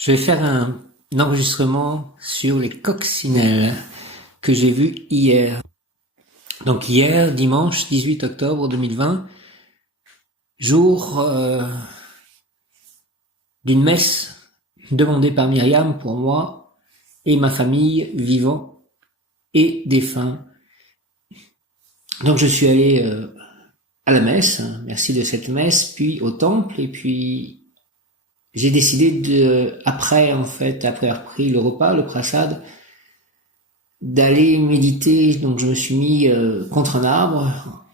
Je vais faire un enregistrement sur les coccinelles que j'ai vues hier. Donc hier, dimanche 18 octobre 2020, jour d'une messe demandée par Myriam pour moi et ma famille, vivants et défunts. Donc je suis allé à la messe, merci de cette messe, puis au temple, et puis j'ai décidé après avoir pris le repas, le prasad, d'aller méditer. Donc je me suis mis contre un arbre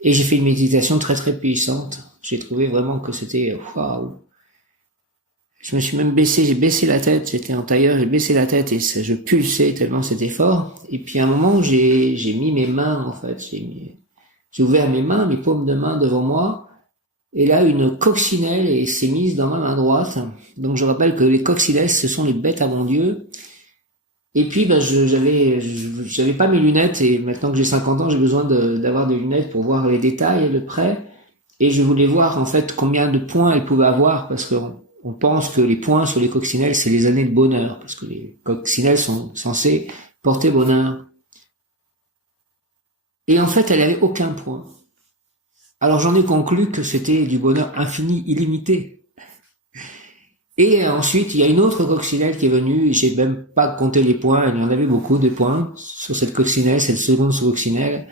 et j'ai fait une méditation très très puissante. J'ai trouvé vraiment que c'était waouh. Je me suis même j'ai baissé la tête, j'étais en tailleur, j'ai baissé la tête et je pulsais tellement c'était fort. Et puis à un moment j'ai mis mes mains j'ai ouvert mes mains, mes paumes de main devant moi. Et là, une coccinelle s'est mise dans ma main droite. Donc je rappelle que les coccinelles, ce sont les bêtes à mon Dieu. Et puis j'avais pas mes lunettes, et maintenant que j'ai 50 ans, j'ai besoin d'avoir des lunettes pour voir les détails de près. Et je voulais voir en fait combien de points elles pouvaient avoir, parce qu'on pense que les points sur les coccinelles, c'est les années de bonheur, parce que les coccinelles sont censées porter bonheur. Et en fait, elle avait aucun point. Alors j'en ai conclu que c'était du bonheur infini, illimité. Et ensuite, il y a une autre coccinelle qui est venue, et j'ai même pas compté les points, il y en avait beaucoup de points sur cette coccinelle, cette seconde coccinelle.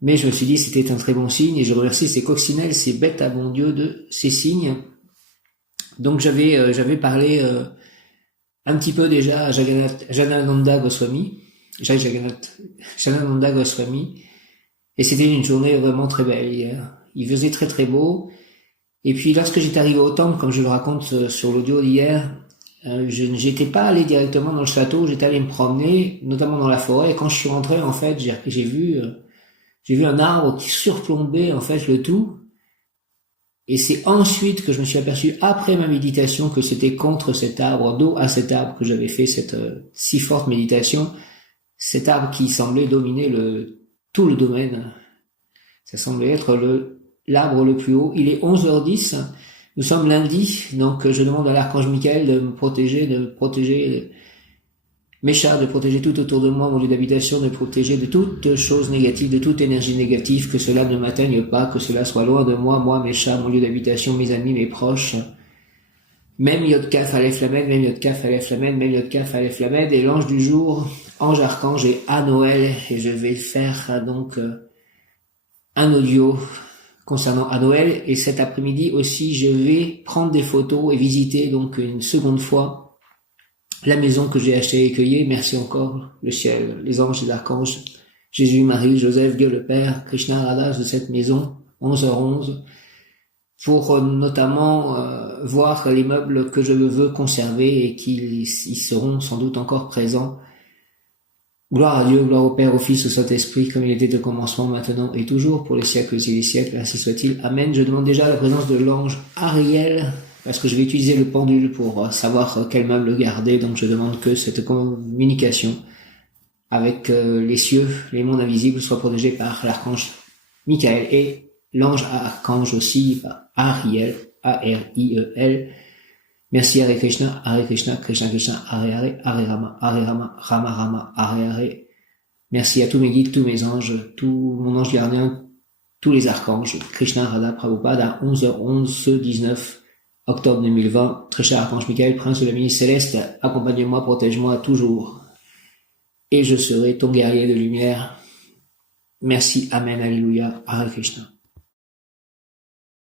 Mais je me suis dit c'était un très bon signe, et je remercie ces coccinelles, ces bêtes à bon Dieu de ces signes. Donc j'avais parlé un petit peu déjà à Janananda Goswami, et c'était une journée vraiment très belle hier. Il faisait très très beau. Et puis lorsque j'étais arrivé au temple, comme je le raconte sur l'audio d'hier, j'étais pas allé directement dans le château, j'étais allé me promener, notamment dans la forêt. Et quand je suis rentré, en fait, j'ai vu un arbre qui surplombait en fait le tout. Et c'est ensuite que je me suis aperçu, après ma méditation, que c'était contre cet arbre, dos à cet arbre, que j'avais fait cette si forte méditation. Cet arbre qui semblait dominer tout le domaine. Ça semblait être l'arbre le plus haut. Il est 11h10. Nous sommes lundi, donc je demande à l'archange Michael de me protéger, de protéger mes chats, de protéger tout autour de moi, mon lieu d'habitation, de protéger de toute chose négative, de toute énergie négative, que cela ne m'atteigne pas, que cela soit loin de moi, mes chats, mon lieu d'habitation, mes amis, mes proches. Même Yod Kaf Aleph Lamed, même Yod Kaf Aleph Lamed, même Yod Kaf Aleph Lamed, et l'ange du jour, ange archange et à Noël, et je vais faire donc un audio concernant à Noël, et cet après-midi aussi je vais prendre des photos et visiter donc une seconde fois la maison que j'ai achetée et cueillie. Merci encore le ciel, les anges et les archanges, Jésus, Marie, Joseph, Dieu le Père, Krishna, Radha de cette maison, 11h11, pour notamment voir les meubles que je veux conserver et qui seront sans doute encore présents. Gloire à Dieu, gloire au Père, au Fils, au Saint-Esprit, comme il était au commencement, maintenant et toujours, pour les siècles et les siècles, ainsi soit-il. Amen. Je demande déjà la présence de l'ange Ariel, parce que je vais utiliser le pendule pour savoir quel meuble garder, donc je demande que cette communication avec les cieux, les mondes invisibles, soit protégée par l'archange Michael et l'ange archange aussi, Ariel, A-R-I-E-L. Merci Hare Krishna, Krishna Krishna, Hare Rama, Rama Rama, Hare. Merci à tous mes guides, tous mes anges, tout mon ange gardien, tous les archanges, Krishna Radha Prabhupada, à 11h11, ce 19 octobre 2020. Très cher archange Michael, prince de la ministre céleste, accompagne-moi, protège-moi toujours, et je serai ton guerrier de lumière. Merci, Amen, Alléluia, Hare Krishna.